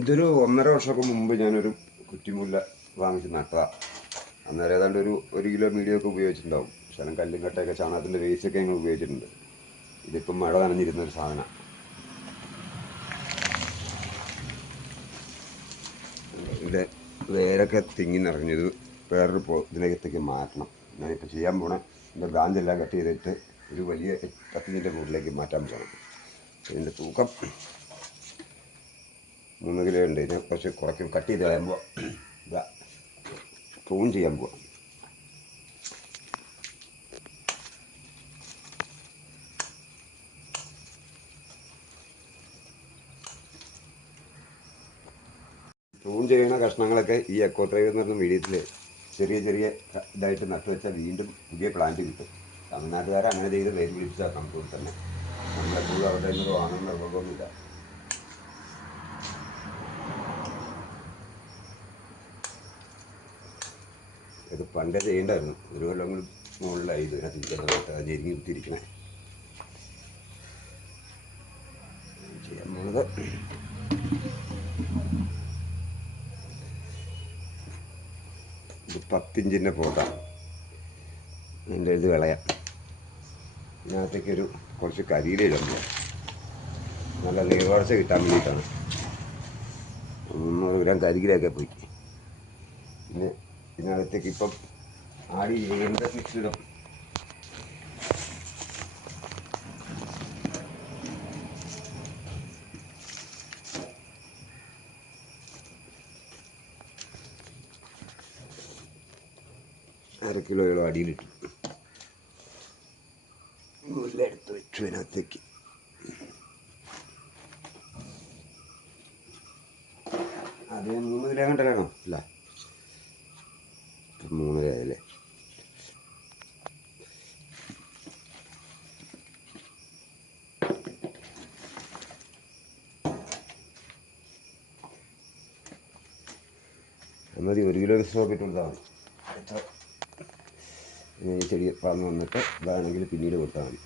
ഇതൊരു 1.5 വർഷമൊക്കെ മുമ്പ് ഞാനൊരു കുറ്റിമുല്ല വാങ്ങിച്ച് നട്ടതാണ്. അന്നേരം ഏതാണ്ട് ഒരു കിലോ മീഡിയമൊക്കെ ഉപയോഗിച്ചിട്ടുണ്ടാവും. ശകലം കല്ലും കട്ടയൊക്കെ ചാണകത്തിൻ്റെ വേസ്റ്റൊക്കെ ഞങ്ങൾ ഉപയോഗിച്ചിട്ടുണ്ട്. ഇതിപ്പം മഴ നനഞ്ഞിരുന്നൊരു സാധനം. ഇതിൻ്റെ വേരൊക്കെ തിങ്ങി നിറഞ്ഞത് വേറൊരു ഇതിനകത്തേക്ക് മാറ്റണം. ഞാനിപ്പോൾ ചെയ്യാൻ പോണേ ഇതിൻ്റെ ബ്രാഞ്ചെല്ലാം കട്ട് ചെയ്തിട്ട് ഒരു വലിയ 10 ഇഞ്ചിൻ്റെ കൂട്ടിലേക്ക് മാറ്റാൻ പോകണം. ഇതിൻ്റെ തൂക്കം 3 കിലോ ഉണ്ട്. ഇതിനെ കുറച്ച് കട്ട് ചെയ്ത് കളയുമ്പോൾ ഇതാ പ്രൂൺ ചെയ്യാൻ പോവാം. പ്രൂൺ ചെയ്യുന്ന കഷ്ണങ്ങളൊക്കെ ഈ എക്കോ ഡ്രൈവ് എന്ന് പറഞ്ഞ മീഡിയത്തിൽ ചെറിയ ചെറിയ ഇതായിട്ട് നട്ടുവെച്ചാൽ വീണ്ടും പുതിയ പ്ലാന്റ് കിട്ടും. തമിഴ്നാട്ടുകാർ അങ്ങനെ ചെയ്ത് വേര് പിടിച്ചാൽ നമുക്ക് തന്നെ. നമ്മളെപ്പോഴും അവരുടെ നിന്നോ ആണെന്ന് നിർബന്ധമൊന്നുമില്ല. ഇത് പണ്ടേ ചെയ്യേണ്ടായിരുന്നു. ഒരു കൊല്ലം മുകളിലായി ഇതിനകത്ത് ഞെരുങ്ങി കുത്തിരിക്കണേ. ചെയ്യാൻ പോണത് ഇത് 10 ഇഞ്ചിൻ്റെ പോട്ടാണ്. അതിൻ്റെ ഇത് കളയാം. ഇതിനകത്തേക്കൊരു കുറച്ച് കരിയിലിടുമ്പോൾ നല്ല നീർവാഴ്ച കിട്ടാൻ വേണ്ടിയിട്ടാണ്. 300 ഗ്രാം കരിയിലൊക്കെ പോയി. പിന്നെ ഇതിനകത്തേക്ക് ഇപ്പം ആഡ് ചെയ്യേണ്ട മിശ്രിതം അര കിലോയോളം അടിയിലിട്ടു. മുല്ലെടുത്ത് വെച്ചു അതിനകത്തേക്ക്. അത് 3 കിലോ കണ്ടല്ലോ അല്ല 3 കിലോ അല്ലേ. മതി. 1 കിലോ സ്റ്റോക്ക് ഇട്ട് കൊടുത്താൽ മതി. ഈ ചെടി പറന്ന് വന്നിട്ട് വേണമെങ്കിൽ പിന്നീട് കൊടുത്താൽ മതി.